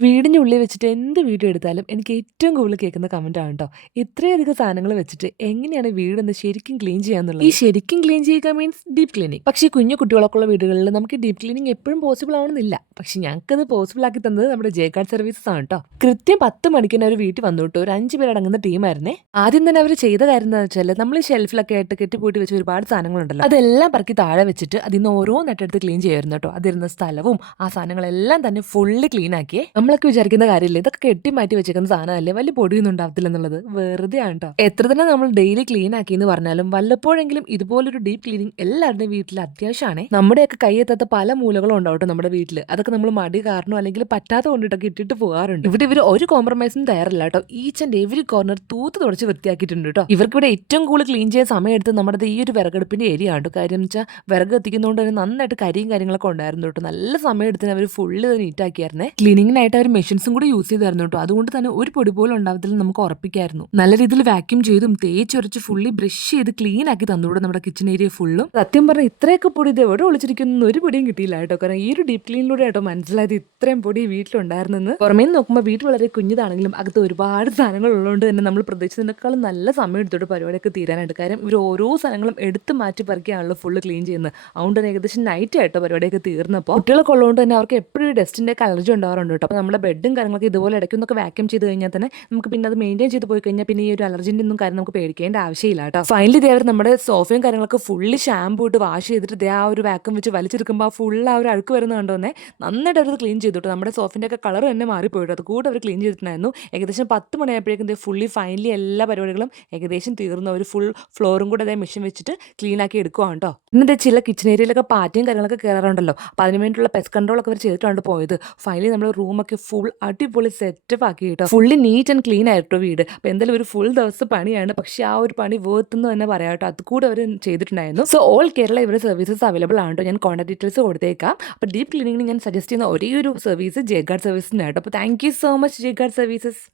വീടിന്റെ ഉള്ളിൽ വെച്ചിട്ട് എന്ത് വീഡിയോ എടുത്താലും എനിക്ക് ഏറ്റവും കൂടുതൽ കേൾക്കുന്ന കമന്റാണ് കേട്ടോ ഇത്രയധികം സാധനങ്ങൾ വെച്ചിട്ട് എങ്ങനെയാണ് വീടൊന്ന് ശരിക്കും ക്ലീൻ ചെയ്യാന്നുള്ളത്? ഈ ശരിക്കും ക്ലീൻ ചെയ്യുക മീൻസ് ഡീപ് ക്ലീനിങ് പക്ഷേ കുഞ്ഞു കുട്ടികളൊക്കെ ഉള്ള വീടുകളിൽ നമുക്ക് ഡീപ് ക്ലീനിങ് എപ്പോഴും പോസിബിൾ ആവണമെന്നില്ല. പക്ഷെ ഞങ്ങൾക്കത് പോസിബിൾ ആക്കി തന്നത് നമ്മുടെ ജെ കാർഡ് സർവീസസ് ആണ് കേട്ടോ കൃത്യം പത്ത് മണിക്ക് തന്നെ അവർ വീട്ടിൽ വന്നു കേട്ടോ ഒരു അഞ്ച് പേരടങ്ങുന്ന ടീമായിരുന്നേ ആദ്യം തന്നെ അവർ ചെയ്ത കാര്യം എന്താ വെച്ചാൽ നമ്മൾ ഷെൽഫിലൊക്കെ ആയിട്ട് കെട്ടിപ്പൂട്ടി വെച്ച ഒരുപാട് സാധനങ്ങളുണ്ടല്ലോ. അതെല്ലാം പറക്കി താഴെ വെച്ചിട്ട് അതിൽ നിന്ന് ഓരോന്നെട്ടെടുത്ത് ക്ലീൻ ചെയ്യായിരുന്നു കേട്ടോ അതിരുന്ന സ്ഥലവും ആ സാധനങ്ങളെല്ലാം തന്നെ ഫുള്ള് ക്ലീൻ ആക്കിയേ. നമ്മളൊക്കെ വിചാരിക്കുന്ന കാര്യമില്ല. ഇതൊക്കെ കെട്ടി മാറ്റി വെച്ചേക്കുന്ന സാധനമല്ലേ വലിയ പൊടിയൊന്നും ഉണ്ടാവത്തില്ല എന്നുള്ളത്. വെറുതെ ആണ് കേട്ടോ എത്ര തന്നെ നമ്മൾ ഡെയിലി ക്ലീൻ ആക്കി എന്ന് പറഞ്ഞാലും വല്ലപ്പോഴെങ്കിലും ഇതുപോലൊരു ഡീപ് ക്ലീനിങ് എല്ലാവരുടെയും വീട്ടിൽ അത്യാവശ്യമാണ്. നമ്മുടെയൊക്കെ കൈയെത്താത്ത പല മൂലകളും ഉണ്ടാവും നമ്മുടെ വീട്ടിൽ അതൊക്കെ നമ്മൾ മടി കാരണം അല്ലെങ്കിൽ പറ്റാത്ത കൊണ്ടിട്ടൊക്കെ ഇട്ടിട്ട് പോകാറുണ്ട്. ഇവിടെ ഇവർ ഒരു കോംപ്രമൈസും തയ്യാറില്ല കേട്ടോ. ഈച്ച് ആൻഡ് എവറി കോർണർ തൂത്ത് തുടച്ച് വൃത്തിയാക്കിയിട്ടുണ്ട് കേട്ടോ. ഇവർക്ക് ഇവിടെ ഏറ്റവും കൂടുതൽ ക്ലീൻ ചെയ്യാൻ സമയം എടുത്ത് നമ്മുടെ ഈ ഒരു വിറകടുപ്പിന്റെ ഏരിയ ആണ്. കാര്യം വെച്ചാൽ വിറക് എത്തിക്കുന്നതുകൊണ്ട് തന്നെ നന്നായിട്ട് കരിയും കാര്യങ്ങളൊക്കെ ഉണ്ടായിരുന്നു കേട്ടോ. നല്ല സമയം എടുത്തിന് അവർ ഫുള്ള് നീറ്റാക്കിയായിരുന്നേ ക്ലീനിങ്ങിനായിട്ട് അവർ മെഷീൻസും കൂടി യൂസ് ചെയ്തായിരുന്നു കേട്ടോ അതുകൊണ്ട് തന്നെ ഒരു പൊടി പോലും ഉണ്ടാവത്തില്ല നമുക്ക് ഉറപ്പിക്കായിരുന്നു. നല്ല രീതിയിൽ വാക്യൂം ചെയ്തും തേച്ചൊരച്ച് ഫുള്ളി ബ്രഷ് ചെയ്ത് ക്ലീൻ ആക്കി തന്നുകൂടെ നമ്മുടെ കിച്ചൺ ഏരിയ ഫുള്ളും സത്യം പറഞ്ഞാൽ ഇത്രയൊക്കെ പൊടി ഇത് എവിടെ ഒളിച്ചിരിക്കുന്നു ഒരു പൊടിയും കിട്ടിയില്ല കേട്ടോ. കാരണം ഈ ഒരു ഡീപ് ക്ലീനിലൂടെ കേട്ടോ മനസ്സിലായത് ഇത്രയും പൊടി വീട്ടിലുണ്ടായിരുന്നെന്ന്. പുറമേ നോക്കുമ്പോൾ വീട്ടിൽ വളരെ കുഞ്ഞതാണെങ്കിലും അകത്ത് ഒരുപാട് സാധനങ്ങൾ ഉള്ളതുകൊണ്ട് തന്നെ നമ്മൾ പ്രതീക്ഷിച്ചതിനേക്കാളും നല്ല സമയം എടുത്തിട്ട് പരിപാടിയൊക്കെ തീരാനായിട്ട്. കാര്യം ഇവർ ഓരോ സാധനങ്ങളും എടുത്ത് മാറ്റി പറിക്കുകയാണല്ലോ ഫുള്ള് ക്ലീൻ ചെയ്യുന്നത്. അതുകൊണ്ട് തന്നെ ഏകദേശം നൈറ്റ് ആയിട്ടോ പരിപാടിയൊക്കെ തീർന്നപ്പോൾ കുട്ടികളൊക്കെ ഉള്ളതുകൊണ്ട് തന്നെ അവർക്ക് എപ്പോഴും ഡസ്റ്റിന്റെ അലർജി ഉണ്ടാവാറുണ്ട് കേട്ടോ നമ്മുടെ ബെഡും കാര്യങ്ങളൊക്കെ ഇതുപോലെ ഇടയ്ക്കൊന്നൊക്കെ വാക്യൂം ചെയ്ത് കഴിഞ്ഞാൽ തന്നെ നമുക്ക് പിന്നെ അത് മെയിന്റെയിൻ ചെയ്ത് പോയി കഴിഞ്ഞാൽ പിന്നെ ഈ ഒരു അലർജിന്റെ ഒന്നും കാര്യം നമുക്ക് പേടിക്കേണ്ട ആവശ്യമില്ല കേട്ടോ. ഫൈനലി ഇതേ അവർ നമ്മുടെ സോഫയും കാര്യങ്ങളൊക്കെ ഫുള്ള് ഷാമ്പൂ ഇട്ട് വാഷ് ചെയ്തിട്ട് ദേ ആ ഒരു വാക്യൂം വെച്ച് വലിച്ചെടുക്കുമ്പോൾ ആ ഫുള്ള് ആ ഒരു അഴുക്ക് വരുന്ന കണ്ടോന്നേ നന്നായിട്ട് അവർ ക്ലീൻ ചെയ്തു നമ്മുടെ സോഫിന്റെ ഒക്കെ കളർ തന്നെ മാറിപ്പോയിട്ട്. അത് കൂടെ അവർ ക്ലീൻ ചെയ്തിട്ടുണ്ടായിരുന്നു. ഏകദേശം പത്ത് മണിയായപ്പോഴേക്കും ദേ ഫുള്ളി ഫൈനലി എല്ലാ പരിപാടികളും ഏകദേശം തീർന്നു. ഒരു ഫുൾ ഫ്ലോറും കൂടെ അതേ മെഷീൻ വെച്ചിട്ട് ക്ലീൻ ആക്കി എടുക്കുവാണ് കേട്ടോ. ഇന്നത്തെ ചില കിച്ചൺ ഏരിയയിലൊക്കെ പാറ്റയും കാര്യങ്ങളൊക്കെ കയറാറുണ്ടല്ലോ അപ്പോൾ അതിന് വേണ്ടിയിട്ടുള്ള പെസ്റ്റ് കൺട്രോളൊക്കെ അവർ ചെയ്തിട്ടാണ് പോയത്. ഫൈനലി നമ്മൾ റൂമൊക്കെ ഫുൾ അടിപൊളി സെറ്റപ്പ് ആക്കി കേട്ടോ. ഫുള്ളി നീറ്റ് ആൻഡ് ക്ലീൻ ആയിട്ടോ വീട്. അപ്പോൾ എന്തായാലും ഒരു ഫുൾ ദിവസം പണിയാണ്. പക്ഷെ ആ ഒരു പണി വേർത്ത് എന്ന് തന്നെ പറയാം കേട്ടോ. അത് കൂടെ അവർ ചെയ്തിട്ടുണ്ടായിരുന്നു. സോ ഓൾ കേരള ഇവരുടെ സർവീസസ് അവൈലബിൾ ആണ് ഞാൻ കോൺടാക്ട് ഡീറ്റെയിൽസ് കൊടുത്തേക്കാം. അപ്പോൾ ഡീപ് ക്ലീനിങ്ങിന് ഞാൻ സജസ്റ്റ് ചെയ്യുന്ന ഒരേ ഒരു സർവീസ് ജെ ഗാർഡ് സർവീസിനാണ് അപ്പോൾ thank you so much J services